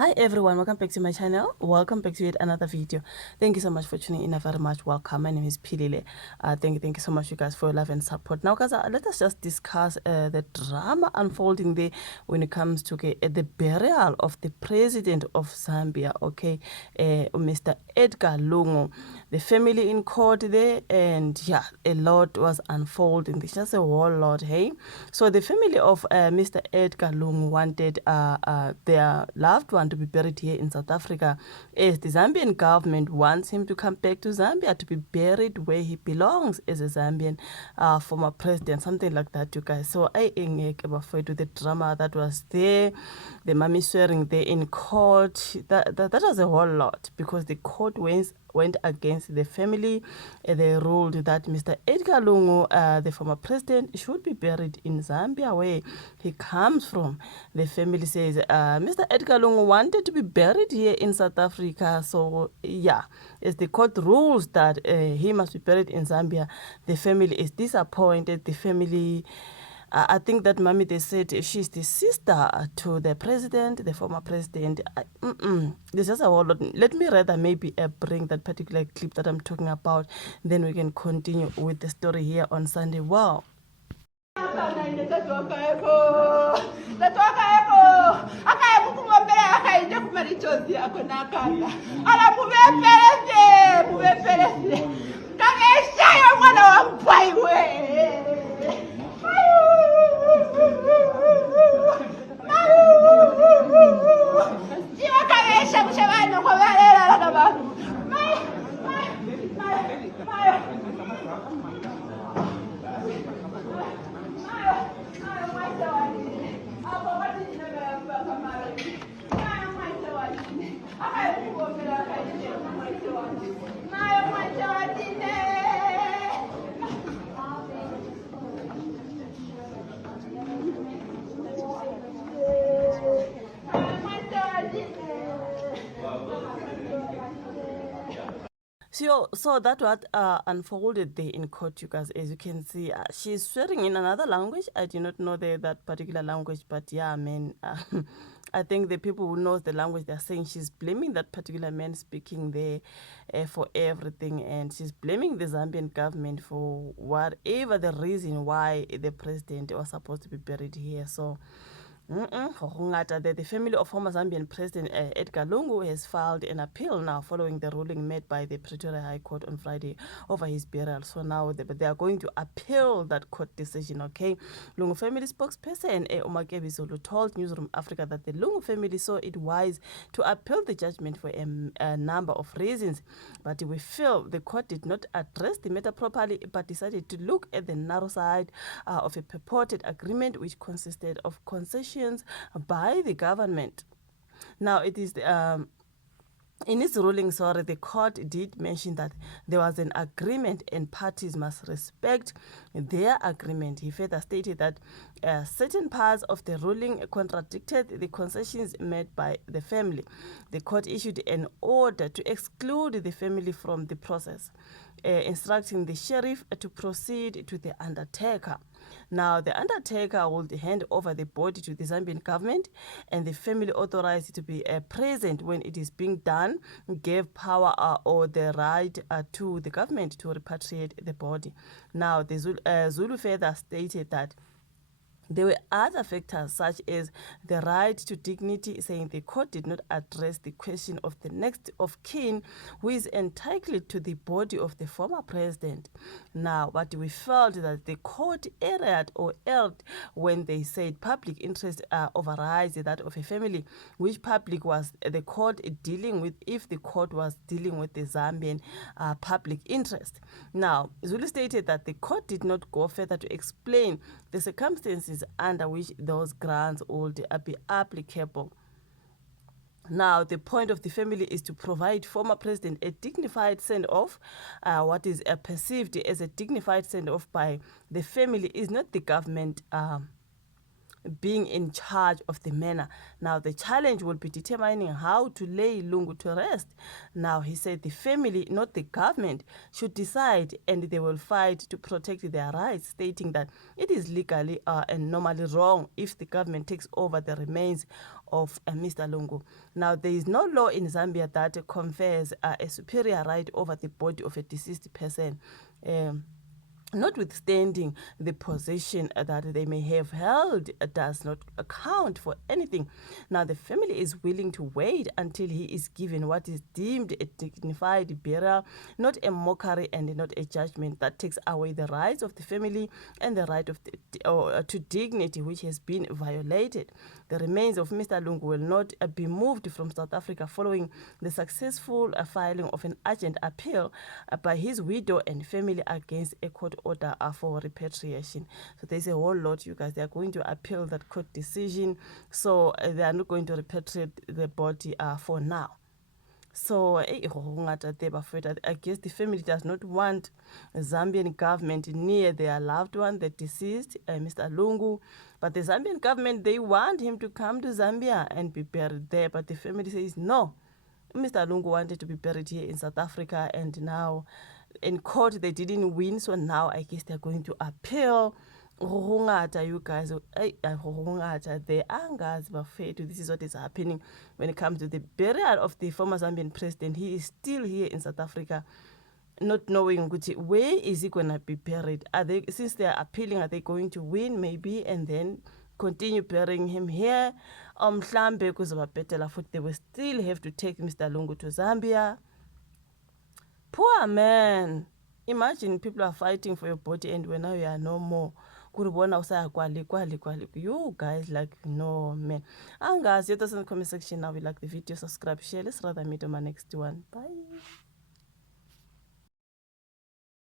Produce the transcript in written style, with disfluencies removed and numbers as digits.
Hi everyone, welcome back to my channel. Welcome back to yet another video. Thank you so much for tuning in. Very much welcome. My name is Pilile. Thank you so much, you guys, for your love and support. Now guys, let us just discuss the drama unfolding there when it comes to the burial of the president of Zambia, okay, Mr Edgar Lungu. The family in court there, and yeah, a lot was unfolding. There's just a whole lot, hey. So the family of Mr Edgar Lungu wanted their loved one to be buried here in South Africa, as the Zambian government wants him to come back to Zambia to be buried where he belongs as a Zambian former president, something like that, you guys. So I afraid to the drama that was there, the mommy swearing there in court. That was a whole lot, because the court went against the family. They ruled that Mr. Edgar Lungu, the former president, should be buried in Zambia, where he comes from. The family says Mr. Edgar Lungu wanted to be buried here in South Africa. So, yeah, as the court rules that he must be buried in Zambia, the family is disappointed. The family... I think that mommy, they said she's the sister to the president, the former president. There's just a whole lot. Let me rather maybe bring that particular clip that I'm talking about. Then we can continue with the story here on Sunday. Wow. So that what unfolded there in court, you guys. As you can see, she's swearing in another language. I do not know that particular language, but yeah, man, I think the people who knows the language, they're saying she's blaming that particular man speaking there for everything, and she's blaming the Zambian government for whatever the reason why the president was supposed to be buried here. So the family of former Zambian President Edgar Lungu has filed an appeal now following the ruling made by the Pretoria High Court on Friday over his burial. So now they are going to appeal that court decision, okay? Lungu family spokesperson Umakebi Zulu told Newsroom Africa that the Lungu family saw it wise to appeal the judgment for a number of reasons, but we feel the court did not address the matter properly, but decided to look at the narrow side of a purported agreement which consisted of concessions by the government. Now, it is in its ruling, the court did mention that there was an agreement and parties must respect their agreement. He further stated that certain parts of the ruling contradicted the concessions made by the family. The court issued an order to exclude the family from the process, instructing the sheriff to proceed to the undertaker. Now, the undertaker will hand over the body to the Zambian government, and the family authorized to be present when it is being done, gave power or the right to the government to repatriate the body. Now, the Zulu further stated that there were other factors such as the right to dignity, saying the court did not address the question of the next of kin who is entitled to the body of the former president. Now, but we felt that the court erred when they said public interest overrides that of a family, which public was the court dealing with, if the court was dealing with the Zambian public interest. Now, Zulu stated that the court did not go further to explain the circumstances under which those grants would be applicable. Now, the point of the family is to provide former president a dignified send-off. What is perceived as a dignified send-off by the family is not the government being in charge of the manner. Now, the challenge will be determining how to lay Lungu to rest. Now, he said the family, not the government, should decide, and they will fight to protect their rights, stating that it is legally and normally wrong if the government takes over the remains of Mr. Lungu. Now, there is no law in Zambia that confers a superior right over the body of a deceased person. Notwithstanding the position that they may have held does not account for anything. Now, the family is willing to wait until he is given what is deemed a dignified burial, not a mockery and not a judgment that takes away the rights of the family and the right of to dignity which has been violated. The remains of Mr. Lungu will not be moved from South Africa following the successful filing of an urgent appeal by his widow and family against a court order for repatriation. So there's a whole lot, you guys. They are going to appeal that court decision. So they are not going to repatriate the body for now. So I guess the family does not want Zambian government near their loved one, the deceased, Mr. Lungu. But the Zambian government, they want him to come to Zambia and be buried there. But the family says no. Mr. Lungu wanted to be buried here in South Africa, and now in court they didn't win, so now I guess they're going to appeal. You guys, the angers this is what is happening when it comes to the burial of the former Zambian president. He is still here in South Africa, not knowing where is he going to be buried. Since they are appealing, are they going to win maybe and then continue burying him here? Because they will still have to take Mr. Lungu to Zambia. Poor man. Imagine people are fighting for your body and when now you are no more. You guys, like, no, man. And guys, let us in the comment section now. We like the video, subscribe, share. Let's rather meet on my next one. Bye.